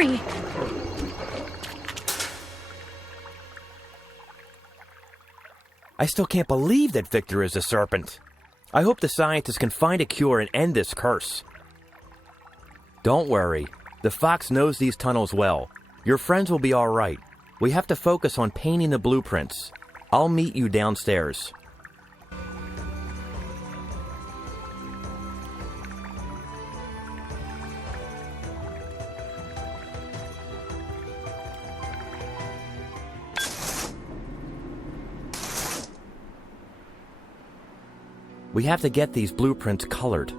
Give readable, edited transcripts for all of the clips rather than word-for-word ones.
hurry! I still can't believe that Victor is a serpent. I hope the scientists can find a cure and end this curse. Don't worry. The fox knows these tunnels well. Your friends will be all right. We have to focus on painting the blueprints. I'll meet you downstairs. We have to get these blueprints colored.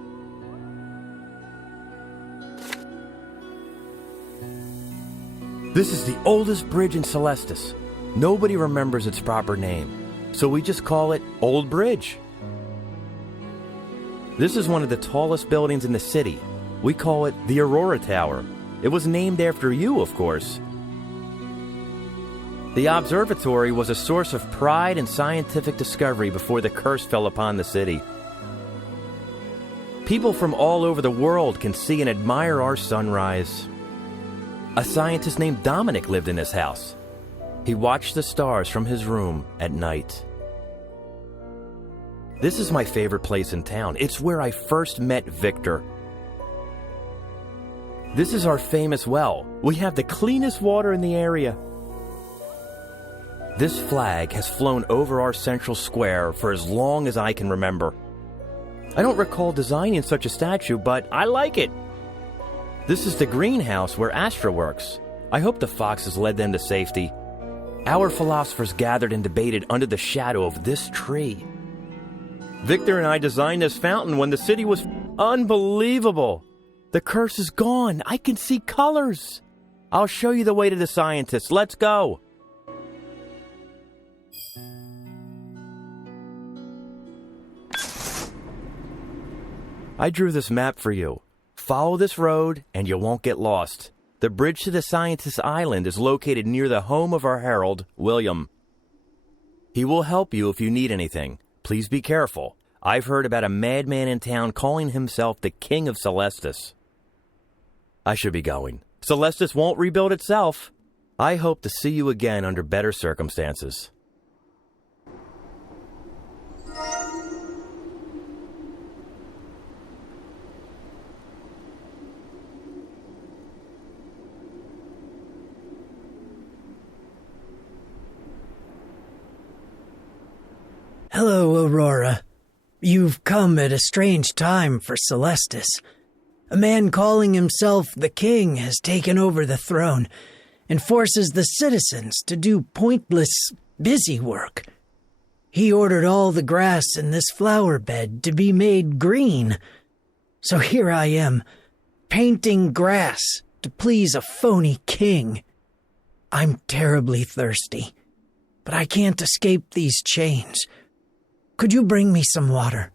This is the oldest bridge in Селестис. Nobody remembers its proper name, so we just call it Old Bridge. This is one of the tallest buildings in the city. We call it the Aurora Tower. It was named after you, of course. The observatory was a source of pride and scientific discovery before the curse fell upon the city. People from all over the world can see and admire our sunrise. A scientist named Dominic lived in this house. He watched the stars from his room at night. This is my favorite place in town. It's where I first met Victor. This is our famous well. We have the cleanest water in the area. This flag has flown over our central square for as long as I can remember. I don't recall designing such a statue, but I like it. This is the greenhouse where Astra works. I hope the foxes led them to safety. Our philosophers gathered and debated under the shadow of this tree. Victor and I designed this fountain when the city was unbelievable. The curse is gone. I can see colors. I'll show you the way to the scientists. Let's go. I drew this map for you. Follow this road and you won't get lost. The bridge to the Scientist Island is located near the home of our herald, William. He will help you if you need anything. Please be careful. I've heard about a madman in town calling himself the King of Селестис. I should be going. Селестис won't rebuild itself. I hope to see you again under better circumstances. Hello, Aurora. You've come at a strange time for Селестис. A man calling himself the king has taken over the throne and forces the citizens to do pointless, busy work. He ordered all the grass in this flower bed to be made green. So here I am, painting grass to please a phony king. I'm terribly thirsty, but I can't escape these chains. Could you bring me some water?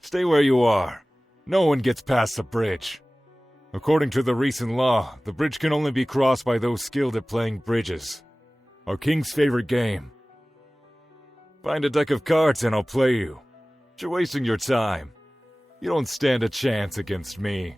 Stay where you are. No one gets past the bridge. According to the recent law, the bridge can only be crossed by those skilled at playing bridges. Our king's favorite game. Find a deck of cards and I'll play you. But you're wasting your time. You don't stand a chance against me.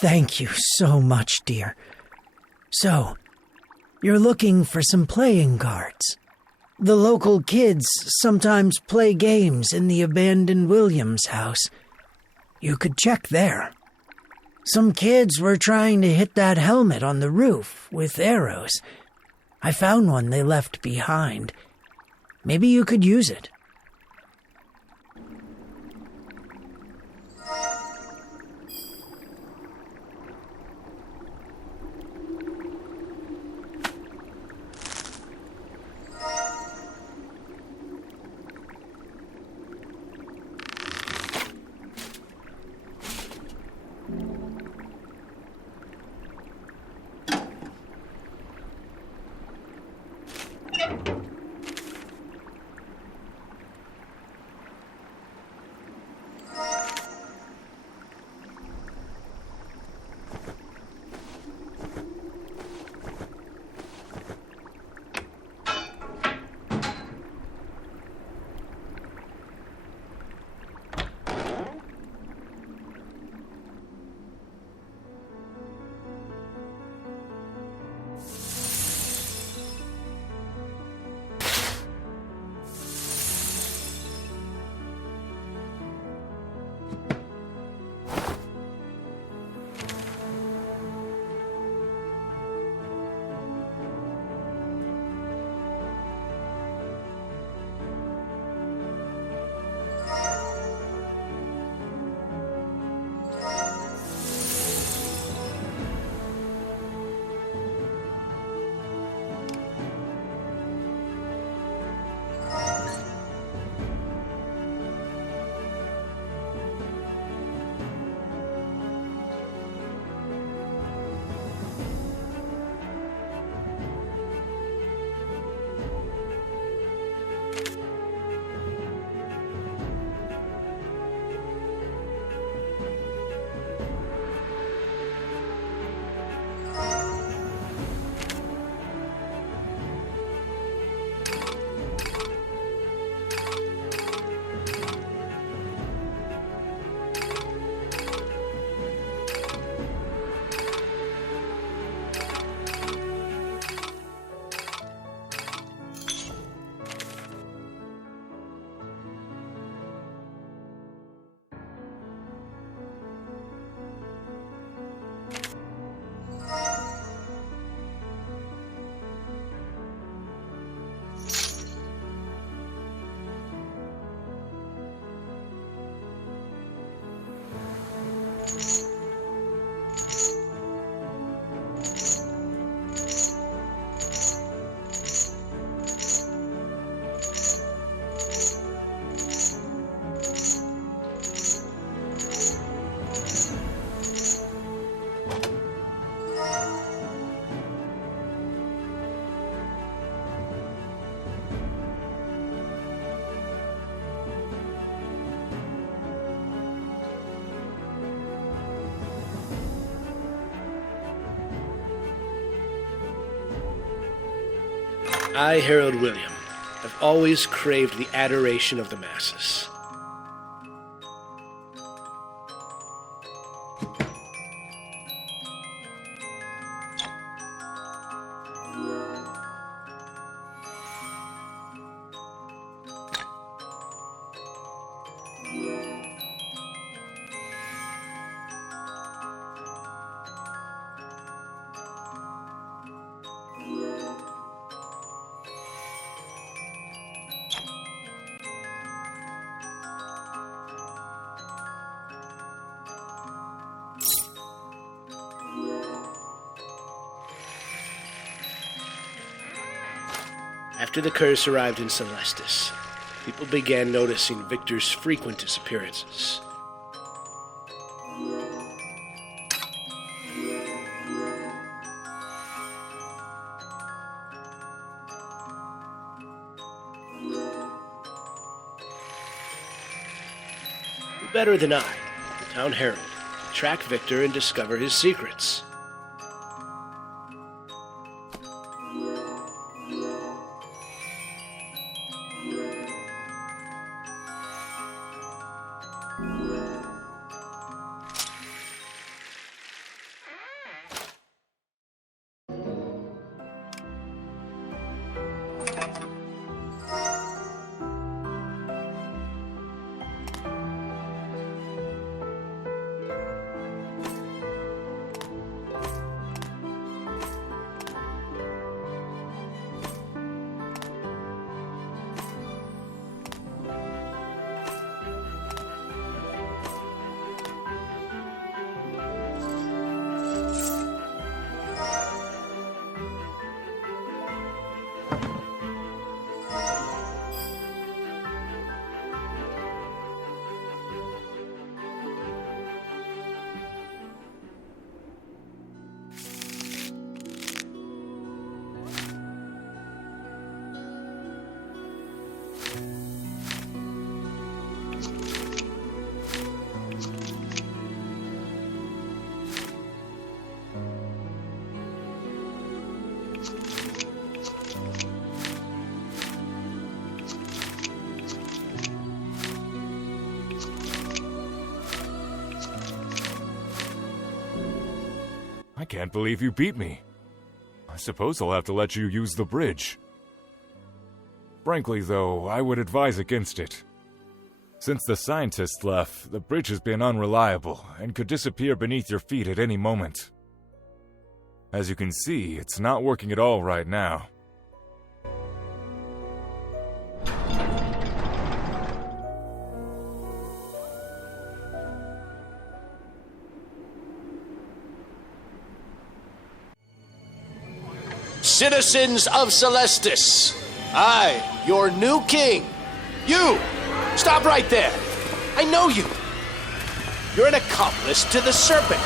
Thank you so much, dear. So, you're looking for some playing cards. The local kids sometimes play games in the abandoned Williams house. You could check there. Some kids were trying to hit that helmet on the roof with arrows. I found one they left behind. Maybe you could use it. I, Harold William, have always craved the adoration of the masses. After the curse arrived in Селестис, people began noticing Victor's frequent disappearances. Who better than I, the town herald, to track Victor and discover his secrets? can't believe you beat me. I suppose I'll have to let you use the bridge. Frankly, though, I would advise against it. Since the scientists left, the bridge has been unreliable and could disappear beneath your feet at any moment. As you can see, it's not working at all right now. Citizens of Селестис, I, your new king. You! Stop right there! I know you! You're an accomplice to the serpent.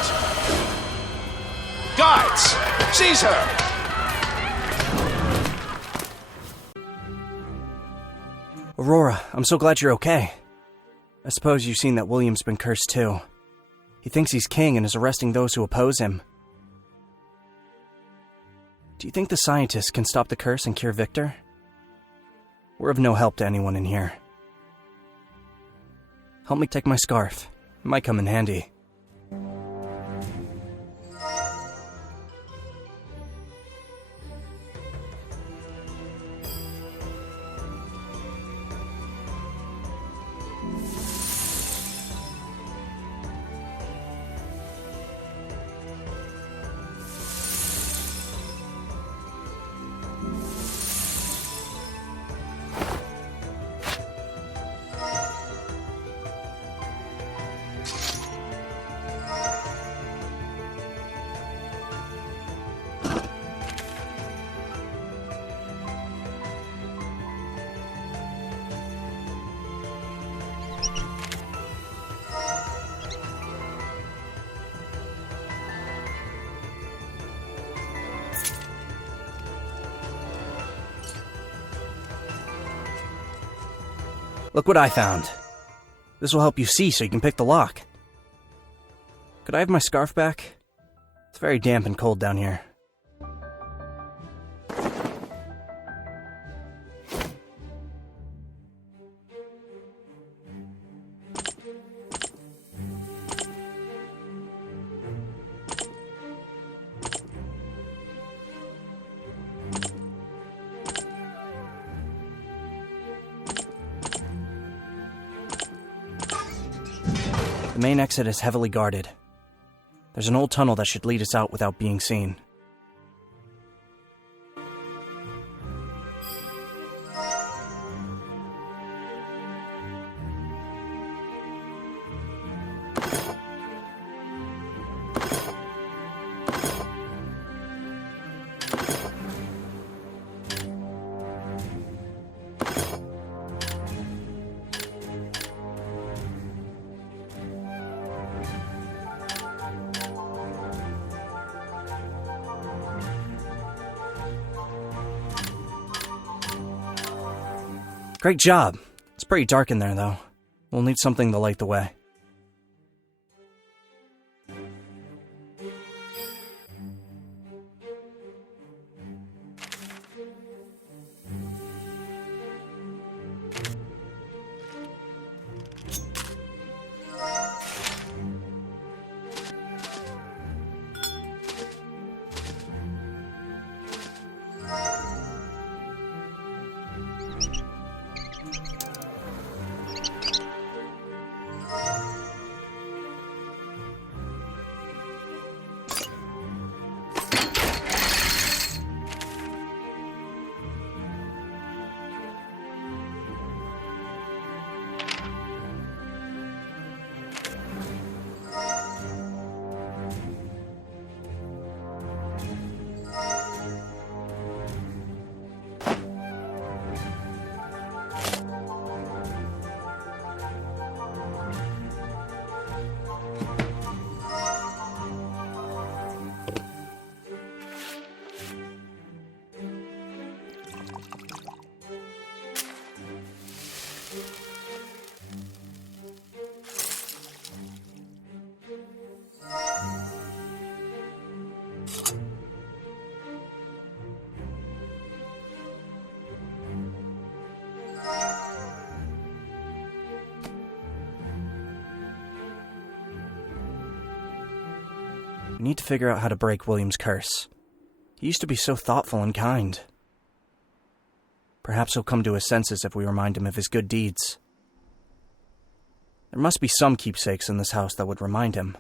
Guards, seize her! Aurora, I'm so glad you're okay. I suppose you've seen that William's been cursed too. He thinks he's king and is arresting those who oppose him. Do you think the scientists can stop the curse and cure Victor? We're of no help to anyone in here. Help me take my scarf. It might come in handy. Look what I found. This will help you see so you can pick the lock. Could I have my scarf back? It's very damp and cold down here. The main exit is heavily guarded. There's an old tunnel that should lead us out without being seen. Great job. It's pretty dark in there, though. We'll need something to light the way. We need to figure out how to break William's curse. He used to be so thoughtful and kind. Perhaps he'll come to his senses if we remind him of his good deeds. There must be some keepsakes in this house that would remind him.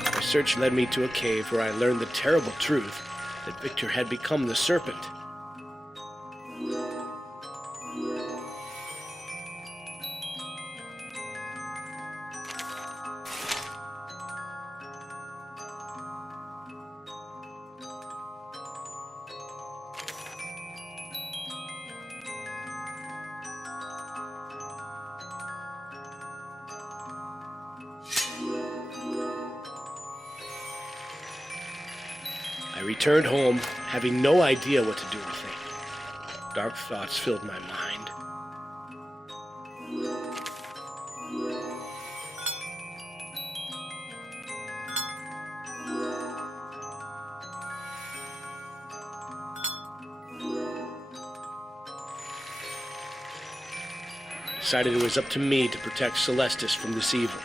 My search led me to a cave where I learned the terrible truth that Victor had become the serpent. I returned home, having no idea what to do or think. Dark thoughts filled my mind. I decided it was up to me to protect Селестис from this evil.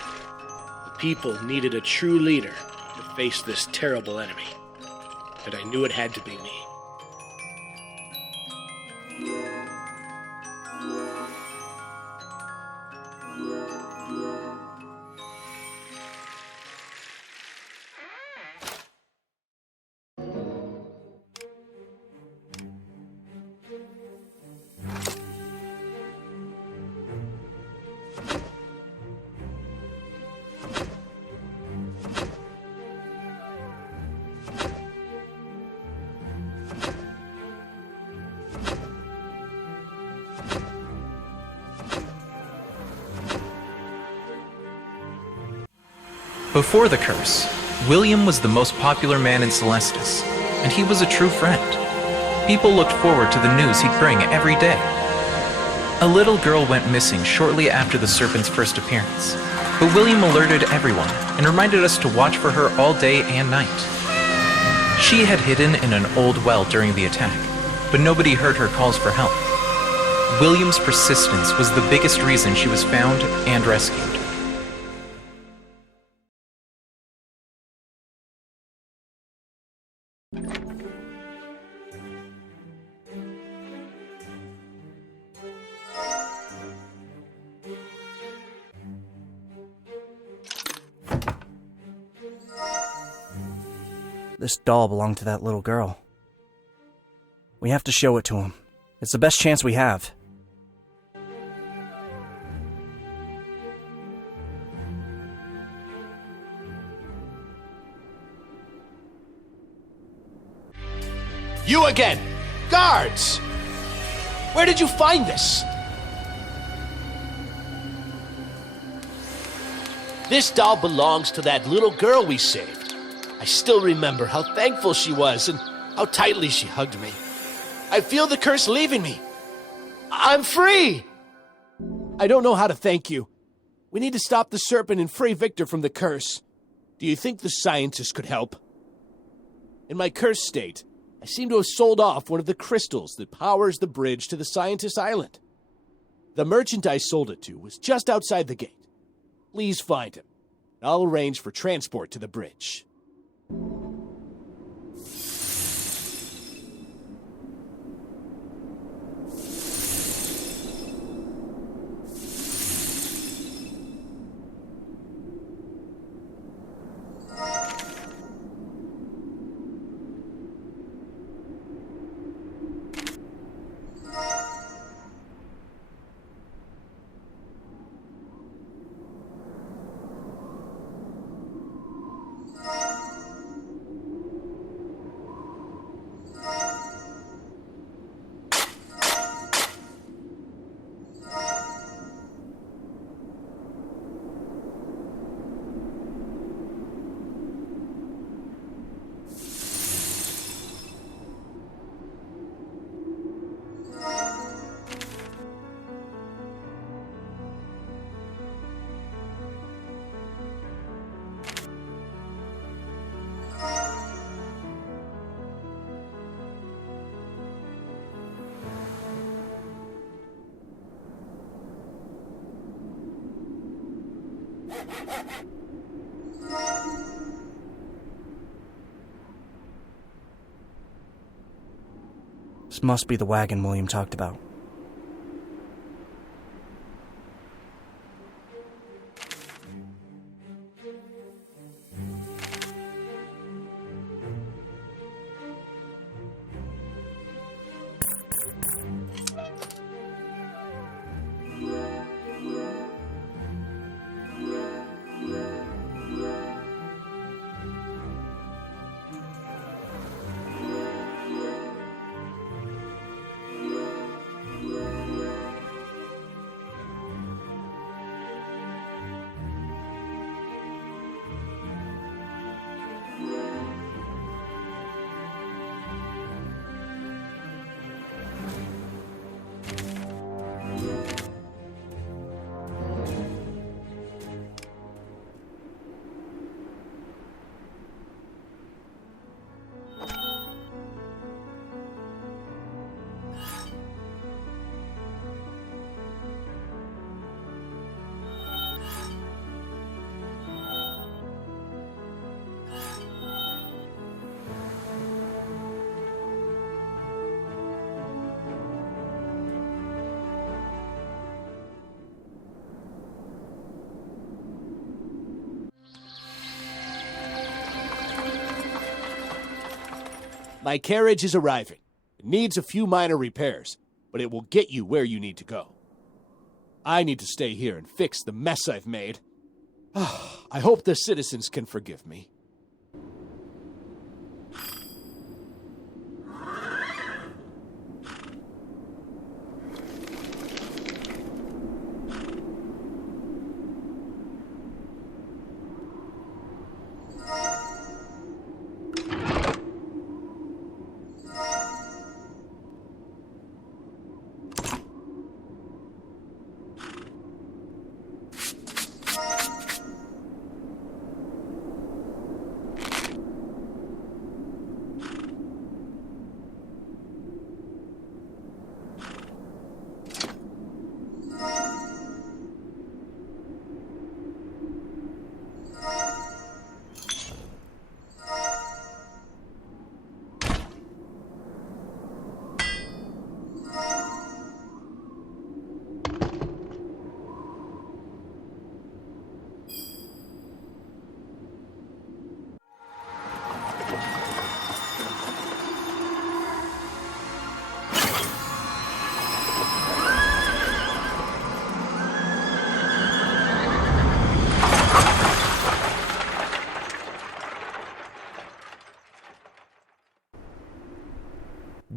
The people needed a true leader to face this terrible enemy. And I knew it had to be me. Before the curse, William was the most popular man in Селестис, and he was a true friend. People looked forward to the news he'd bring every day. A little girl went missing shortly after the serpent's first appearance, but William alerted everyone and reminded us to watch for her all day and night. She had hidden in an old well during the attack, but nobody heard her calls for help. William's persistence was the biggest reason she was found and rescued. This doll belonged to that little girl. We have to show it to him. It's the best chance we have. You again! Guards! Where did you find this? This doll belongs to that little girl we saved. I still remember how thankful she was and how tightly she hugged me. I feel the curse leaving me. I'm free! I don't know how to thank you. We need to stop the serpent and free Victor from the curse. Do you think the scientists could help? In my cursed state, I seem to have sold off one of the crystals that powers the bridge to the scientist island. The merchant I sold it to was just outside the gate. Please find him. I'll arrange for transport to the bridge. This must be the wagon William talked about. My carriage is arriving. It needs a few minor repairs, but it will get you where you need to go. I need to stay here and fix the mess I've made. I hope the citizens can forgive me.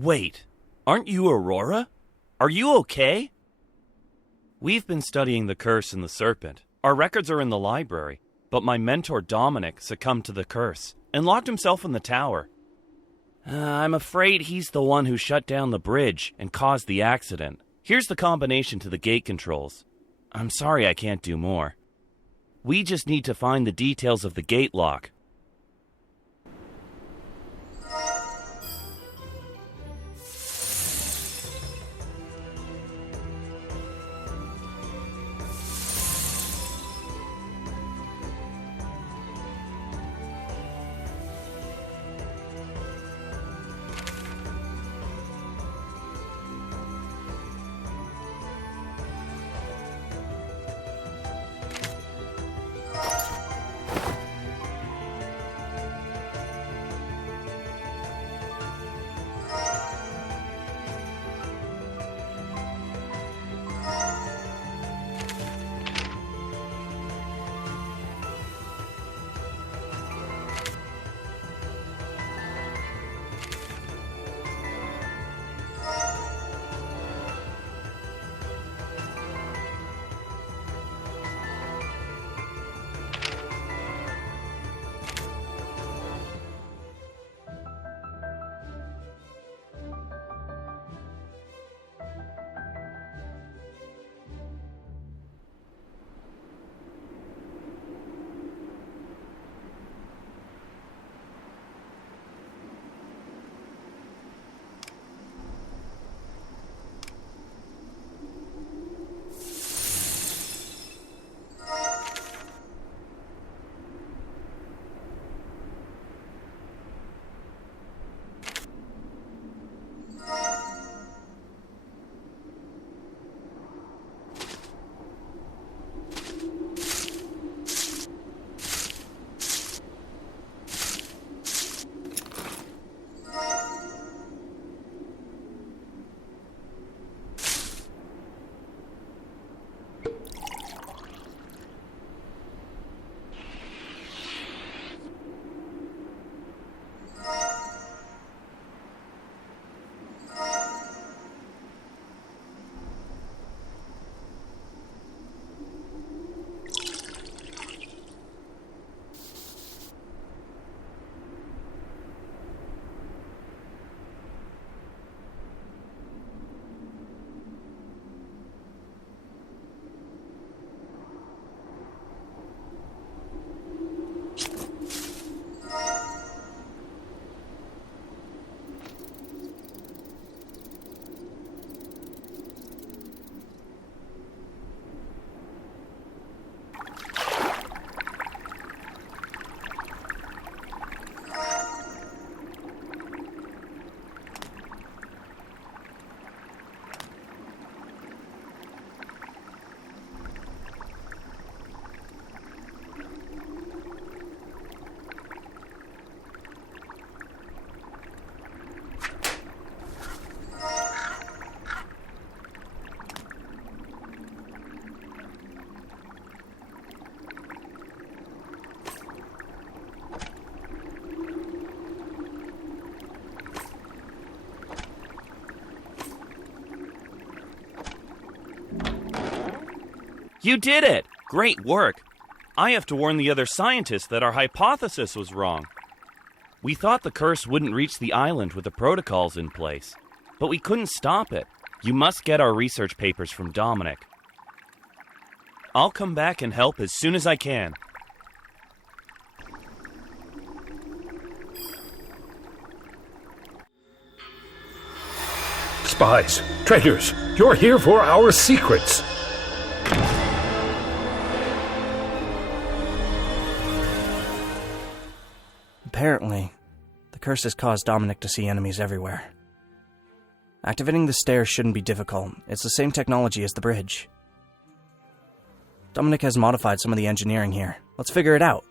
Wait, aren't you Aurora? Are you okay? We've been studying the curse and the serpent. Our records are in the library, but my mentor Dominic succumbed to the curse and locked himself in the tower. I'm afraid he's the one who shut down the bridge and caused the accident. Here's the combination to the gate controls. I'm sorry I can't do more. We just need to find the details of the gate lock. You did it! Great work! I have to warn the other scientists that our hypothesis was wrong. We thought the curse wouldn't reach the island with the protocols in place, but we couldn't stop it. You must get our research papers from Dominic. I'll come back and help as soon as I can. Spies, traitors, you're here for our secrets. Apparently, the curse has caused Dominic to see enemies everywhere. Activating the stairs shouldn't be difficult. It's the same technology as the bridge. Dominic has modified some of the engineering here. Let's figure it out.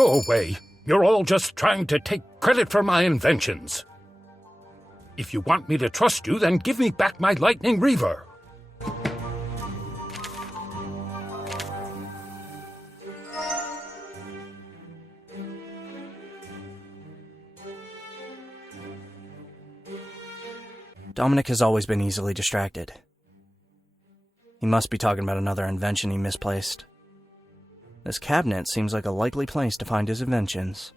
Go away. You're all just trying to take credit for my inventions. If you want me to trust you, then give me back my lightning reaver. Dominic has always been easily distracted. He must be talking about another invention he misplaced. This cabinet seems like a likely place to find his inventions.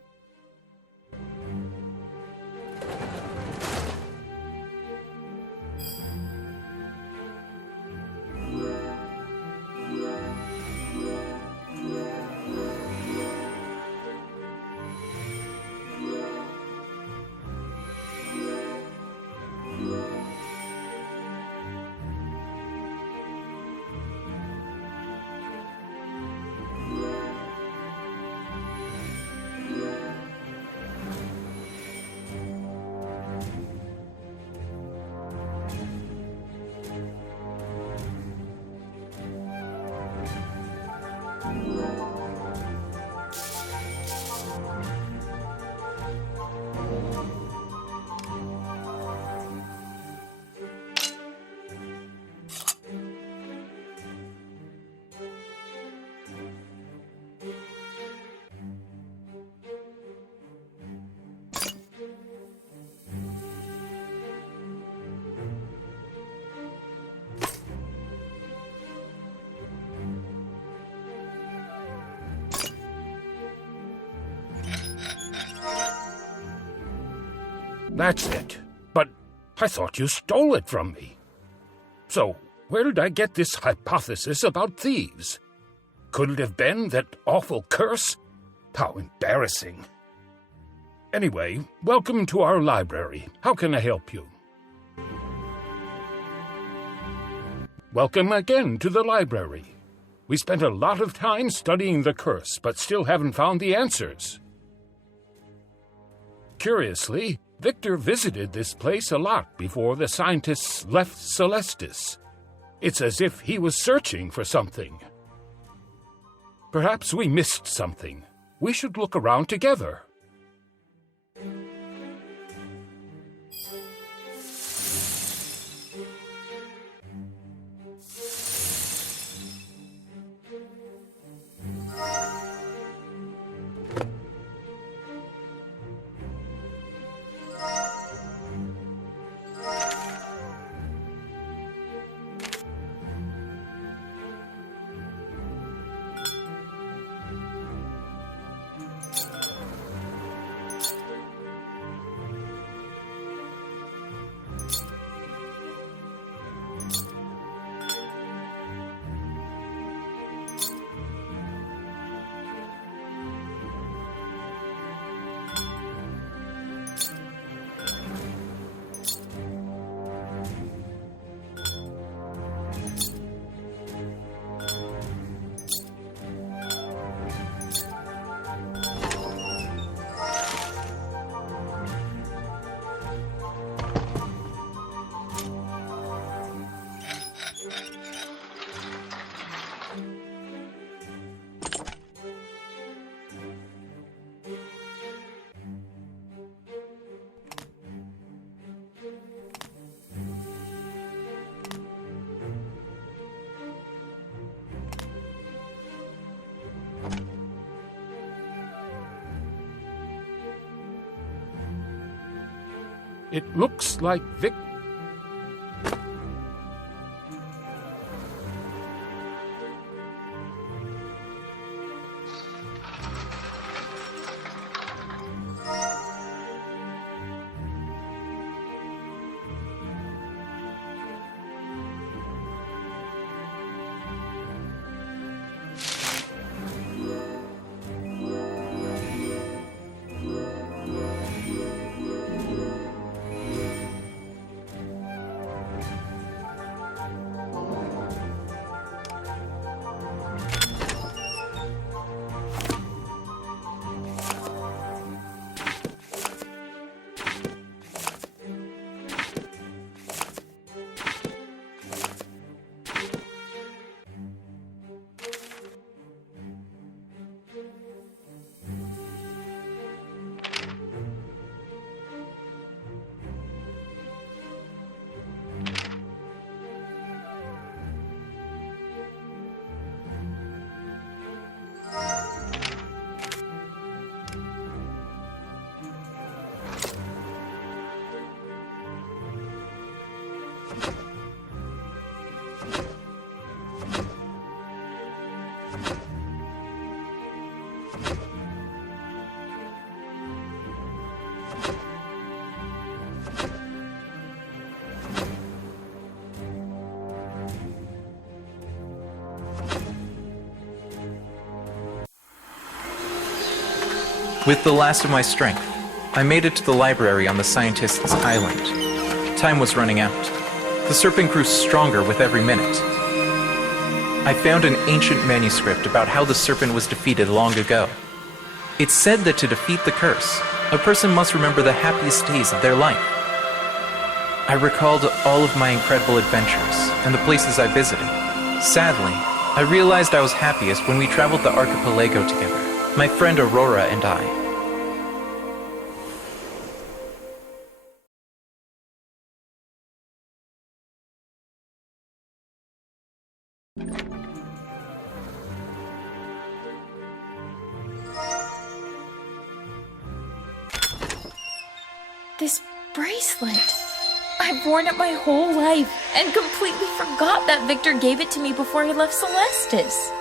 That's it. But I thought you stole it from me. So, where did I get this hypothesis about thieves? Could it have been that awful curse? How embarrassing. Anyway, welcome to our library. How can I help you? Welcome again to the library. We spent a lot of time studying the curse, but still haven't found the answers. Curiously, Victor visited this place a lot before the scientists left Селестис. It's as if he was searching for something. Perhaps we missed something. We should look around together. It looks like Vic... With the last of my strength, I made it to the library on the scientist's island. Time was running out. The serpent grew stronger with every minute. I found an ancient manuscript about how the serpent was defeated long ago. It said that to defeat the curse, a person must remember the happiest days of their life. I recalled all of my incredible adventures and the places I visited. Sadly, I realized I was happiest when we traveled the archipelago together, my friend Aurora and I. This bracelet. I've worn it my whole life and completely forgot that Victor gave it to me before he left Селестис.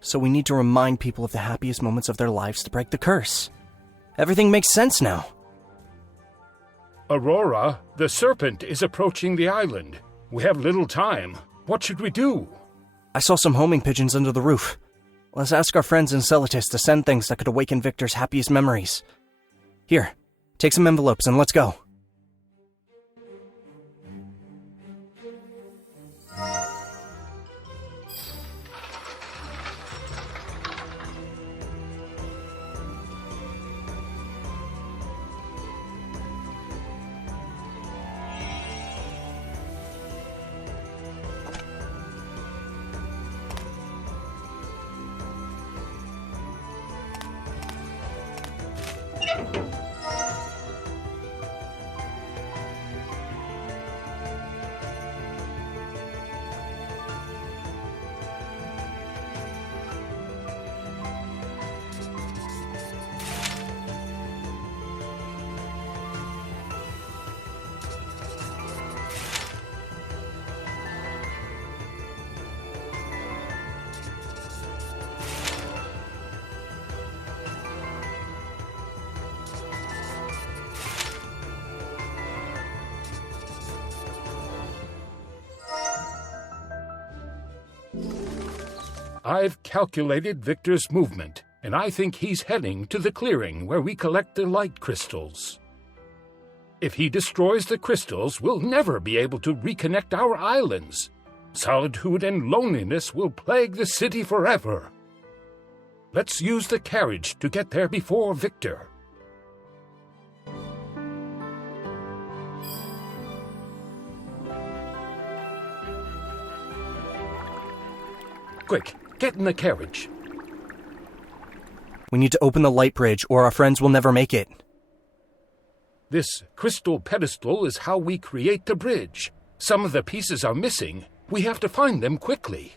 So we need to remind people of the happiest moments of their lives to break the curse. Everything makes sense now. Aurora, the serpent is approaching the island. We have little time. What should we do? I saw some homing pigeons under the roof. Let's ask our friends in Селестис to send things that could awaken Victor's happiest memories. Here, take some envelopes and let's go. I've calculated Victor's movement, and I think he's heading to the clearing where we collect the light crystals. If he destroys the crystals, we'll never be able to reconnect our islands. Solitude and loneliness will plague the city forever. Let's use the carriage to get there before Victor. Quick, get in the carriage. We need to open the light bridge or our friends will never make it. This crystal pedestal is how we create the bridge. Some of the pieces are missing. We have to find them quickly.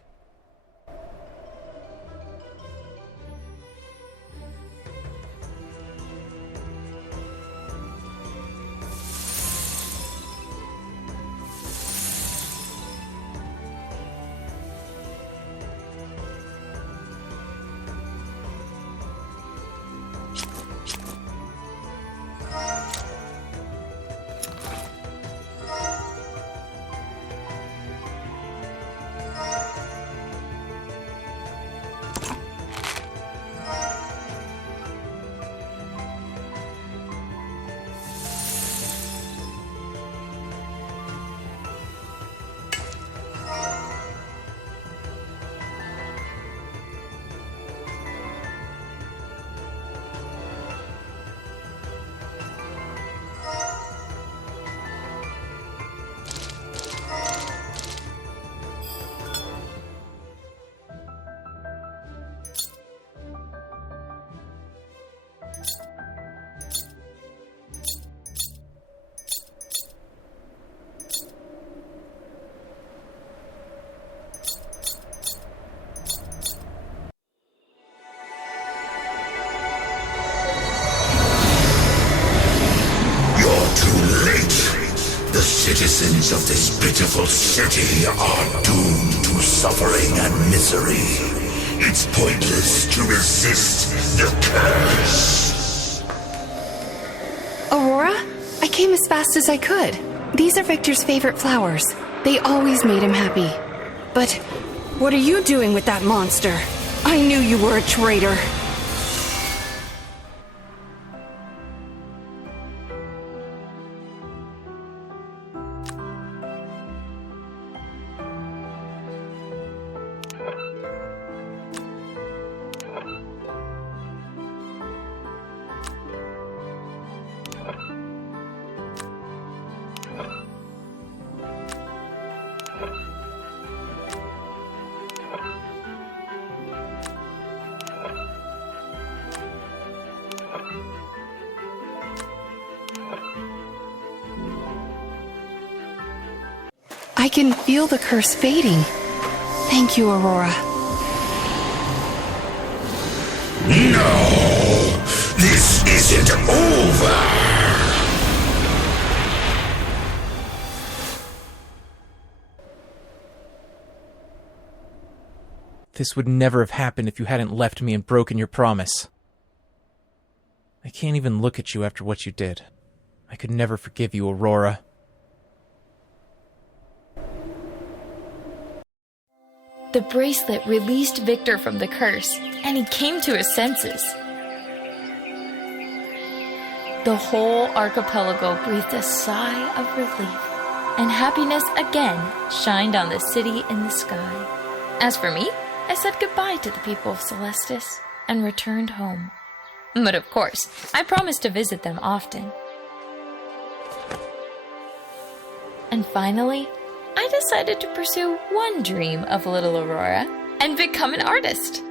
too late. The citizens of this pitiful city are doomed to suffering and misery. It's pointless to resist the curse. Aurora? I came as fast as I could. These are Victor's favorite flowers. They always made him happy. But what are you doing with that monster? I knew you were a traitor. I can feel the curse fading. Thank you, Aurora. No! This isn't over! This would never have happened if you hadn't left me and broken your promise. I can't even look at you after what you did. I could never forgive you, Aurora. The bracelet released Victor from the curse, and he came to his senses. The whole archipelago breathed a sigh of relief, and happiness again shined on the city in the sky. As for me, I said goodbye to the people of Селестис and returned home. But of course, I promised to visit them often. And finally, I decided to pursue one dream of little Aurora and become an artist.